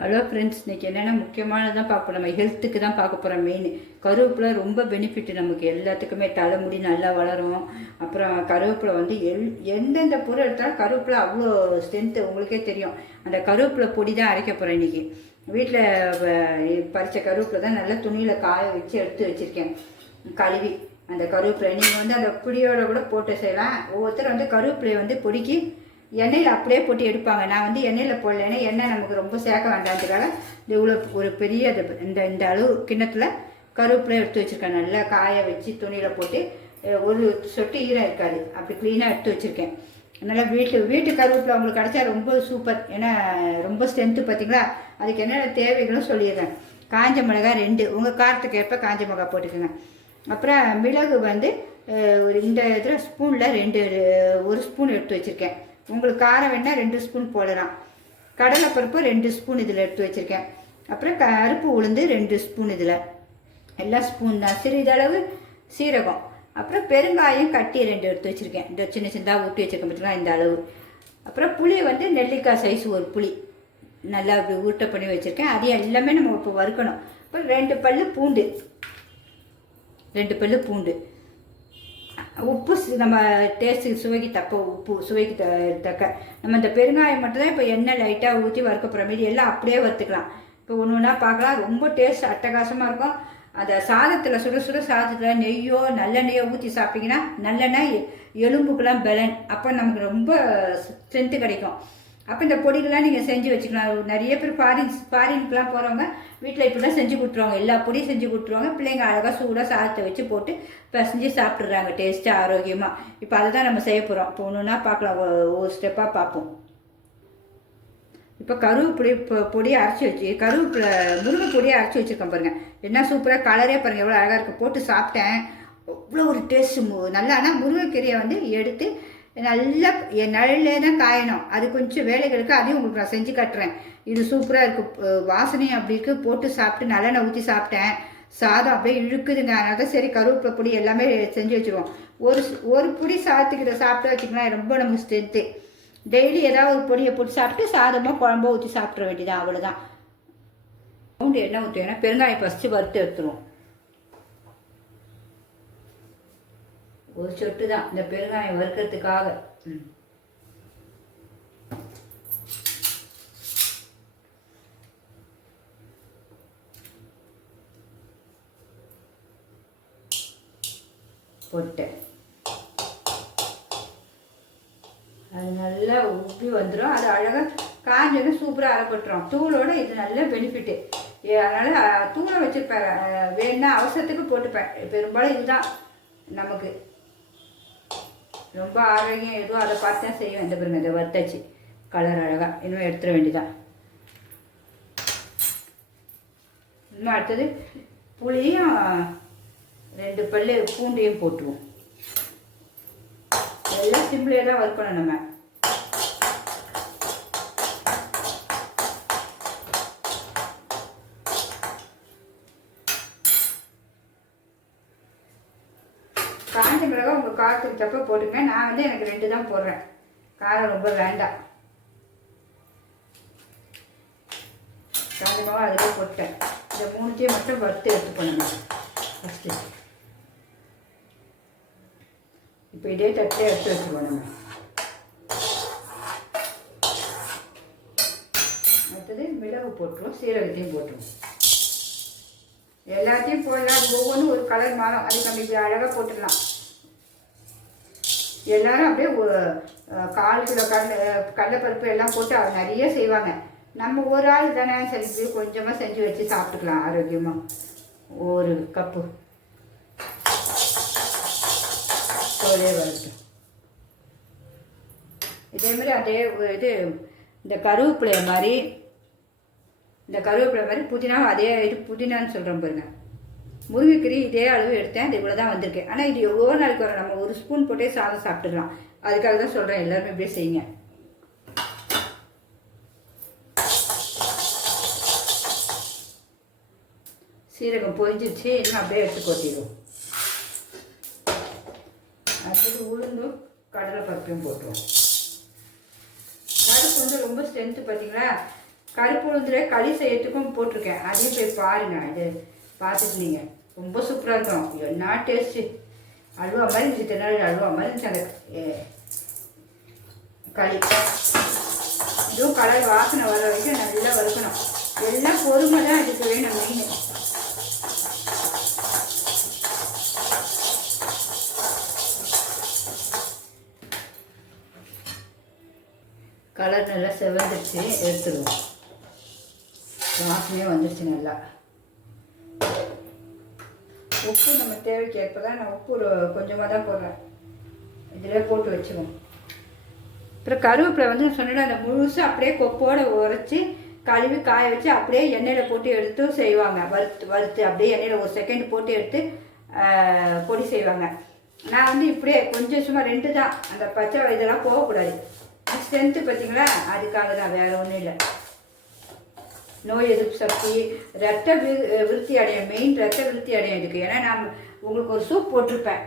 Hello friends இன்னைக்கு என்னென்ன முக்கியமானதான் பார்ப்போம். நம்ம ஹெல்த்துக்கு தான் பார்க்க போகிறோம் மெயின் கருவேப்பிலை ரொம்ப பெனிஃபிட் நமக்கு. எல்லாத்துக்குமே தலைமுடி நல்லா வளரும். அப்புறம் கருவேப்பிலை வந்து எல் எந்தெந்த பொருள் எடுத்தாலும் கருவேப்பிலை அவ்வளோ ஸ்ட்ரென்த்து உங்களுக்கே தெரியும். அந்த கருவேப்பிலை பொடி தான் அரைக்க போகிறேன் இன்றைக்கி வீட்டில் பறித்த கருவேப்பிலை தான் நல்லா துணியில் காய வச்சு எடுத்து வச்சுருக்கேன். கழுவி. அந்த கருவேப்பிலை நீங்கள் வந்து அந்த புளியோட கூட போட்டு செய்யலாம். ஒவ்வொருத்தர் வந்து கருவேப்பிலையை வந்து பொடிக்கு எண்ணெயில் அப்படியே போட்டு எடுப்பாங்க. நான் வந்து எண்ணெயில் போடல ஏன்னா எண்ணெய் நமக்கு ரொம்ப சேர்க்க வேண்டான்றதுக்காக இந்த இவ்வளோ ஒரு பெரிய இது- இந்த இந்த அளவு கிண்ணத்தில் கருவேப்பிலை எடுத்து வச்சுருக்கேன். நல்லா காய வச்சு துணியில் போட்டு ஒரு சொட்டு ஈரம் இருக்காது. அப்படி க்ளீனாக எடுத்து வச்சுருக்கேன். அதனால் வீட்டு வீட்டு கருவேப்பிலை உங்களுக்கு கிடச்சா ரொம்ப சூப்பர் ஏன்னா ரொம்ப ஸ்ட்ரென்த்து பார்த்தீங்களா? அதுக்கு என்னென்ன தேவைகளும் சொல்லிடுறேன். காஞ்ச மிளகாய் ரெண்டு. உங்கள் காரத்துக்கு ஏற்ப காஞ்ச மிளகாய் போட்டுக்கோங்க. அப்புறம் மிளகு வந்து ஒரு இந்த இதில் ஸ்பூனில் ரெண்டு ஒரு ஸ்பூன் எடுத்து வச்சுருக்கேன். உங்களுக்கு காரம் வேணால் ரெண்டு ஸ்பூன் போடலாம். கடலைப்பருப்பு ரெண்டு ஸ்பூன் இதில் எடுத்து வச்சுருக்கேன். அப்புறம் கருப்பு உளுந்து ரெண்டு ஸ்பூன் இதில். எல்லாம் ஸ்பூன் தான். சிறிதளவு சீரகம். அப்புறம் பெருங்காயம் கட்டி ரெண்டு எடுத்து வச்சுருக்கேன். இந்த சின்ன சின்னதாக ஊட்டி வச்சுருக்கேன் பார்த்தீங்களா இந்த அளவு. அப்புறம் புளி வந்து நெல்லிக்காய் சைஸ் ஒரு புளி. நல்லா அப்படி ஊட்ட பண்ணி வச்சுருக்கேன். அது எல்லாமே நம்ம இப்போ வறுக்கணும். அப்புறம் ரெண்டு பல் பூண்டு. ரெண்டு பல்லு பூண்டு. உப்பு நம்ம டேஸ்ட்டுக்கு சுவைக்கு தப்ப உப்பு சுவைக்கு த தக்க நம்ம இந்த பெருங்காயம் மட்டும்தான் இப்போ எண்ணெய் லைட்டாக ஊற்றி வறுக்க போகிற மீதி எல்லாம் அப்படியே வறுத்துக்கலாம். இப்போ ஒன்று ஒன்றா பார்க்கலாம். ரொம்ப டேஸ்ட் அட்டகாசமாக இருக்கும். அந்த சாதத்தில் சுட சுட சாதத்தில் நெய்யோ நல்லெண்ணெயோ ஊற்றி சாப்பிட்டிங்கன்னா நல்லெண்ணெய் எ- எலும்புக்கெல்லாம் பலன். அப்போ நமக்கு ரொம்ப ஸ்ட்ரென்த்து கிடைக்கும். அப்போ இந்த பொடிகள்லாம் நீங்கள் செஞ்சு வச்சுக்கலாம். நிறைய பேர் ஃபாரின் ஃபாரினுக்குலாம் போகிறவங்க வீட்டில் இப்படிலாம் செஞ்சு கொடுத்துருவாங்க. எல்லா பொடியும் செஞ்சு கொடுத்துருவாங்க. பிள்ளைங்க அழகாக சூடாக சாதத்தை வச்சு போட்டு பிசைஞ்சு சாப்பிட்றாங்க டேஸ்ட்டாக ஆரோக்கியமாக இப்போ அதை தான் நம்ம செய்ய போகிறோம் இப்போ பார்க்கலாம். ஒரு ஸ்டெப்பாக பார்ப்போம். இப்போ கருவேப்பிலை பொ பொடியை அரைச்சி வச்சு கருவேப்பிலை முருங்கை பொடியை அரைச்சி வச்சுருக்கேன் பாருங்கள் என்ன சூப்பராக கலரே பாருங்கள் எவ்வளோ அழகாக இருக்குது போட்டு சாப்பிட்டேன். அவ்வளோ ஒரு டேஸ்ட்டு நல்லா. ஆனால் முருங்கைக்கீரையை வந்து எடுத்து நல்லா என் தான் காயணும். அது கொஞ்சம் வேலைகளுக்கு அதையும் உங்களுக்கு நான் செஞ்சு கட்டுறேன். இது சூப்பராக இருக்குது வாசனையும் அப்படி இருக்குது போட்டு சாப்பிட்டு நல்லெண்ணெய் ஊற்றி சாப்பிட்டேன். சாதம் அப்படியே இழுக்குதுங்க. அதனால தான் சரி கருவேப்பிலை பொடி எல்லாமே செஞ்சு வச்சுருவோம். ஒரு ஒரு பொடி சாதத்துக்கு இதை சாப்பிட்டு வச்சுக்கலாம் ரொம்ப நமக்கு ஸ்ட்ரென்த்து டெய்லி ஏதாவது ஒரு பொடியை போட்டு சாப்பிட்டு சாதமாக குழம்பு ஊற்றி சாப்பிட்ற வேண்டியதான் அவ்வளோதான் பூண்டு எண்ணெய் ஊற்றுவேன்னா பெருங்காயம் ஃபஸ்ட்டு வறுத்து எடுத்துருவோம். ஒரு சொட்டு தான் இந்த பெருங்காயம் வறுக்கிறதுக்காக. ம். போட்டேன் அது நல்லா உப்பி வந்துடும் அது அழகாக காஞ்சதும் சூப்பராக அரைப்பட்டுரும். தூளோட இது நல்ல பெனிஃபிட்டு அதனால் தூளை வச்சுருப்பேன். வேணுன்னா வேணும்னா அவசரத்துக்கு போட்டுப்பேன். பெரும்பாலும் இதுதான் நமக்கு. ரொம்ப ஆரோக்கியம் எதுவும் அதை பார்த்து தான் செய்யும் இந்த பாருங்க இந்த வத்தச்சு. கலர் அழகாக இன்னும் எடுத்துட வேண்டியதான் இன்னும் அடுத்தது புளியும் ரெண்டு பல்லு பூண்டையும் போட்டுருவோம். எல்லாம் சிம்பிளே தான் பண்ணணும் நம்ம. காஞ்ச மிளகா உங்கள் காரத்துக்கு தப்ப போட்டுங்க நான் வந்து எனக்கு ரெண்டு தான் போடுறேன். காரம் ரொம்ப வேண்டாம். காஞ்ச மிளகா அதிலே போட்டேன் இந்த மூணுத்தையும் மட்டும் வறுத்து எடுத்து பண்ணுங்க ஃபஸ்ட்டு இப்போ இதே தட்டில் எடுத்து எடுத்து நம்ம அடுத்தது மிளகு போட்டுருவோம் சீரகத்தையும் போட்டுருவோம் எல்லாத்தையும் போடலாம். ஒவ்வொன்றும் ஒரு கலர் மாறும். அது நம்ம இப்படி அழகாக போட்டுடலாம். எல்லாரும் அப்படியே கால் கிலோ கடலை கடலைப்பருப்பு எல்லாம் போட்டு அவர் நிறைய செய்வாங்க. நம்ம ஒரு ஆள் தானே செஞ்சு கொஞ்சமாக செஞ்சு வச்சு சாப்பிட்டுக்கலாம் ஆரோக்கியமாக ஒரு கப்பு. தோலே வரட்டும் இதே மாதிரி அதே இது இந்த கருவேப்பிலை மாதிரி இந்த கருவேப்பிலை மாதிரி புதினா அதே இது புதினான்னு சொல்கிறோம் பாருங்கள் முருங்கைக்கீரை இதே அளவு எடுத்தேன். அது இவ்வளோ தான் வந்திருக்கு. ஆனால் இது எவ்வளோ நாளைக்கு வரும். நம்ம ஒரு ஸ்பூன் போட்டே சாதம் சாப்பிட்டுக்கலாம் அதுக்காக தான் சொல்கிறேன் எல்லாருமே இப்படியே செய்யுங்க. சீரகம் பொரிஞ்சிச்சு இன்னும் அப்படியே எடுத்து கொட்டிடுவோம். அடுத்தது உளுந்தும் கடலை பருப்பையும் போட்டுருவோம். பருப்பு வந்து ரொம்ப ஸ்ட்ரென்த்து பார்த்தீங்களா? கருப்பு உளுந்துல களி செய்யறதுக்கும் போட்டிருக்கேன். அதையும் போய் பாருங்க. இது பார்த்துட்டு நீங்கள் ரொம்ப சூப்பராக இருக்கும். என்ன டேஸ்ட்டு அல்வா மாதிரி இருந்துச்சு திருநாள் அல்வா மாதிரி இருந்துச்சு அந்த ஏ, களி. இதுவும் கலர் வாசனை வர வரைக்கும் நல்லா வறுக்கணும். எல்லாம் பொறுமை தான் இதுக்கு வேணும் மெயின் கலர் நல்லா செவந்துருச்சு எடுத்துருவோம் வாசனையே வந்துருச்சு நல்லா. உப்பு நம்ம தேவைக்கு ஏற்ப தான் நான் உப்பு ஒரு- கொஞ்சமாக தான் போடுறேன். இதில் போட்டு வச்சுக்குவோம் அப்புறம் கருவேப்பிலை வந்து நான் சொன்னேன் அந்த முழுசு அப்படியே கொப்போட உரைச்சி கழுவி காய வச்சு அப்படியே எண்ணெயில் போட்டு எடுத்து செய்வாங்க. வறுத்து வறுத்து அப்படியே எண்ணெயில் ஒரு செகண்ட் போட்டு எடுத்து பொடி செய்வாங்க. நான் வந்து இப்படியே கொஞ்சம் சும்மா ரெண்டு தான். அந்த பச்சை இதெல்லாம் போகக்கூடாது. ஸ்ட்ரென்த்து பார்த்தீங்களா? அதுக்காக தான் வேறு ஒன்றும் இல்லை. நோய் எதிர்ப்பு சக்தி ரத்த விரு- விருத்தி அடைய மெயின் ரத்த விருத்தி அடைய இருக்குது ஏன்னா நான் உங்களுக்கு ஒரு சூப் போட்டிருப்பேன்.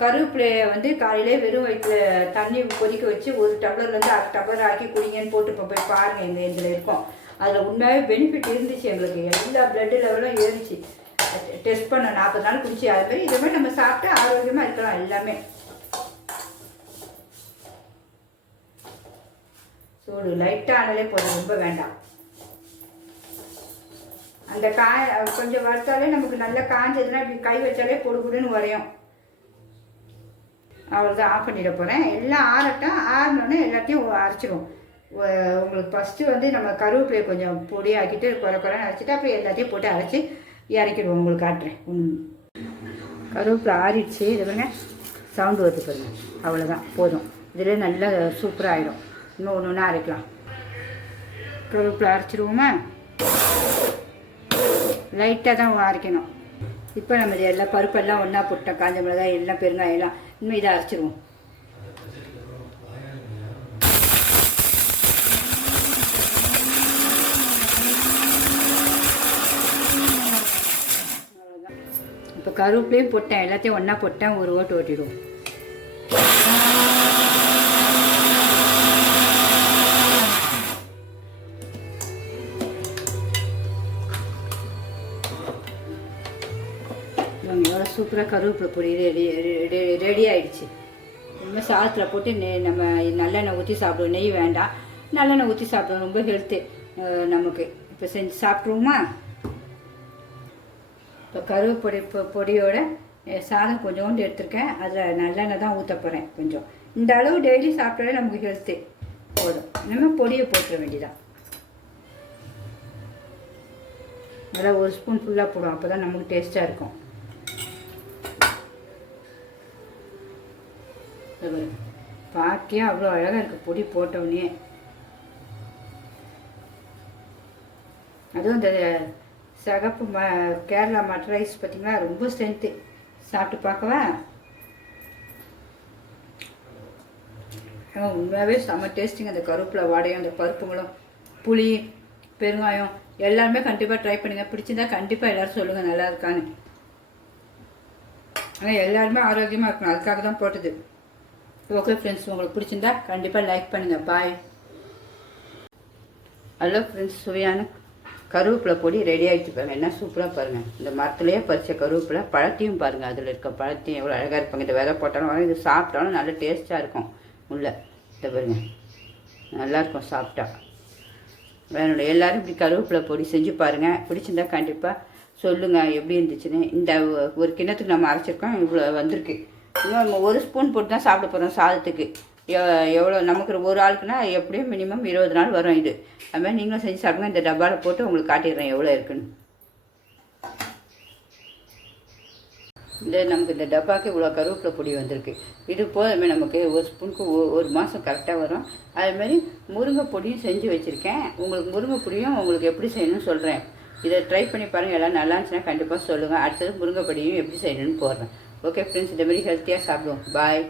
கருவேப்பிலையை வந்து காலையிலே வெறும் வயிற்றுல தண்ணி கொதிக்க வச்சு ஒரு டம்ளர்லேருந்து அரை டம்ளர் ஆக்கி குடிங்கன்னு போட்டு இப்போ போய் பாருங்கள் எங்கள் இதில் இருக்கோம். அதில் உண்மையாகவே பெனிஃபிட் இருந்துச்சு எங்களுக்கு. எல்லா பிளட் லெவலும் ஏறிச்சு. டெஸ்ட் பண்ண நாற்பது நாள் குடிச்சு அது மாதிரி இதை மாதிரி நம்ம சாப்பிட்டு ஆரோக்கியமாக இருக்கலாம் எல்லாமே. சூடு லைட்டாக ஆனாலே போதும் ரொம்ப வேண்டாம். அந்த காய் கொஞ்சம் வறுத்தாலே நமக்கு நல்லா காஞ்சதுன்னா இப்படி கை வச்சாலே பொடு பொடுன்னு வரையும் அவ்வளோதான் ஆஃப் பண்ணிட போகிறேன் எல்லாம் ஆறட்டும் ஆறினோடனே எல்லாத்தையும் அரைச்சிடும் உங்களுக்கு ஃபஸ்ட்டு வந்து நம்ம கருவேப்பிலையை கொஞ்சம் பொடியாக்கிட்டு குறை குறைன்னு அரைச்சிட்டு அப்புறம் எல்லாத்தையும் போட்டு அரைச்சி இறக்கிடுவோம். உங்களுக்கு காட்டுறேன். ம். கருவேப்பிலை ஆறிடுச்சு. இது பாருங்க சவுண்டு வருது பாருங்க. அவ்வளோதான் போதும். இதில் நல்லா சூப்பராக ஆகிடும் இன்னும் ஒன்று ஒன்றா அரைக்கலாம் கருவேப்பிலை அரைச்சிடுவோமா லைட்டாக தான் அரைக்கணும் இப்போ நம்ம இது எல்லாம் பருப்பெல்லாம் ஒன்றா போட்டோம் காஞ்ச மிளகாய் எல்லாம் பெருங்காயம் எல்லாம் இன்னும் இதை அரைச்சிடுவோம் இப்போ கருவேப்பிலையும் போட்டேன் எல்லாத்தையும் ஒன்றா போட்டேன் ஒரு ஓட்டு ஓட்டிடுவோம். இவங்க சூப்பராக கருவேப்பிலை பொடி ரெடி ரெடி ரெடி ஆயிடுச்சு. இனிமேல் சாதத்தில் போட்டு நெய் நம்ம நல்லெண்ணெய் ஊற்றி சாப்பிடுவோம். நெய் வேண்டாம். நல்லெண்ணெய் ஊற்றி சாப்பிடுவோம். ரொம்ப ஹெல்த்து நமக்கு. இப்போ செஞ்சு சாப்பிட்ருவோமா இப்போ கருவேப்பொடி பொடியோட சாதம் கொஞ்சோண்டு எடுத்திருக்கேன். அதில் நல்லெண்ணெய் தான் ஊற்ற போகிறேன் கொஞ்சம். இந்த அளவு டெய்லி சாப்பிட்டாலே நமக்கு ஹெல்த்து போதும். நம்ம பொடியை போட்டுற வேண்டியதான் அதில் ஒரு ஸ்பூன் ஃபுல்லாக போடும் அப்போ தான் நமக்கு டேஸ்ட்டாக இருக்கும். இது பார்க்கே பார்க்கவே அவ்வளோ அழகாக இருக்குது பொடி போட்டவுடனே. அதுவும் இந்த சிகப்பு ம கேரளா மட்டர் ரைஸ் பார்த்தீங்களா? ரொம்ப ஸ்ட்ரென்த்து சாப்பிட்டு பார்க்கவா? உண்மையாகவே செம்ம டேஸ்டிங் அந்த கருப்பில் வாடையும் அந்த பருப்புங்களும் புளி பெருங்காயம் எல்லாருமே கண்டிப்பாக ட்ரை பண்ணுங்கள் பிடிச்சிருந்தா கண்டிப்பாக எல்லோரும் சொல்லுங்கள் நல்லா இருக்கான்னு. ஆனால் எல்லாருமே ஆரோக்கியமாக இருக்கணும். அதுக்காக தான் போட்டது. ஓகே ஃப்ரெண்ட்ஸ் உங்களுக்கு பிடிச்சிருந்தா கண்டிப்பாக லைக் பண்ணுங்கள் பாய் ஹலோ ஃப்ரெண்ட்ஸ் சுவையான கருவேப்பிலை பொடி ரெடி ஆகிட்டு பாருங்க. என்ன சூப்பராக பாருங்கள் இந்த மரத்துலேயே பறிச்ச கருவேப்பிலை பழத்தையும் பாருங்கள் அதில் இருக்க பழத்தையும் எவ்வளோ அழகாக இருப்பாங்க இந்த விதை போட்டாலும் வரும். இது சாப்பிட்டாலும் நல்ல டேஸ்ட்டாக இருக்கும். உள்ள இதை பாருங்கள் நல்லாயிருக்கும் சாப்பிட்டா. வேணும் எல்லோரும் இப்படி கருவேப்பிலை பொடி செஞ்சு பாருங்கள் பிடிச்சிருந்தா கண்டிப்பாக சொல்லுங்கள் எப்படி இருந்துச்சுன்னு. இந்த ஒரு கிண்ணத்துக்கு நம்ம அரைச்சிருக்கோம். இவ்வளோ வந்திருக்கு. இன்னும் நம்ம ஒரு ஸ்பூன் போட்டு தான் சாப்பிட போகிறோம் சாதத்துக்கு. எ- எவ்வளோ நமக்கு ஒரு ஆளுக்குன்னா எப்படியும் மினிமம் இருபது நாள் வரும் இது. அதுமாதிரி நீங்களும் செஞ்சு சாப்பிடுங்க. இந்த டப்பாவில் போட்டு உங்களுக்கு காட்டிடுறேன் எவ்வளோ இருக்குன்னு. இந்த நமக்கு இந்த டப்பாக்கு இவ்வளோ கருவேப்பிலை பொடி வந்திருக்கு. இது போதுமே நமக்கு ஒரு ஸ்பூனுக்கு ஒ- ஒரு மாதம் கரெக்டாக வரும். அதுமாரி முருங்கை பொடியும் செஞ்சு வச்சுருக்கேன். உங்களுக்கு முருங்கை பொடியும் உங்களுக்கு எப்படி செய்யணும்னு சொல்கிறேன் இதை ட்ரை பண்ணி பாருங்கள் எல்லாம் நல்லா இருந்துச்சுன்னா கண்டிப்பாக சொல்லுங்கள் அடுத்தது முருங்கை பொடியும் எப்படி செய்யணும்னு போடுறேன். ஓகே ஃப்ரெண்ட்ஸ் இந்த மாதிரி ஹெல்த்தியாக சாப்பிடுவோம் பாய்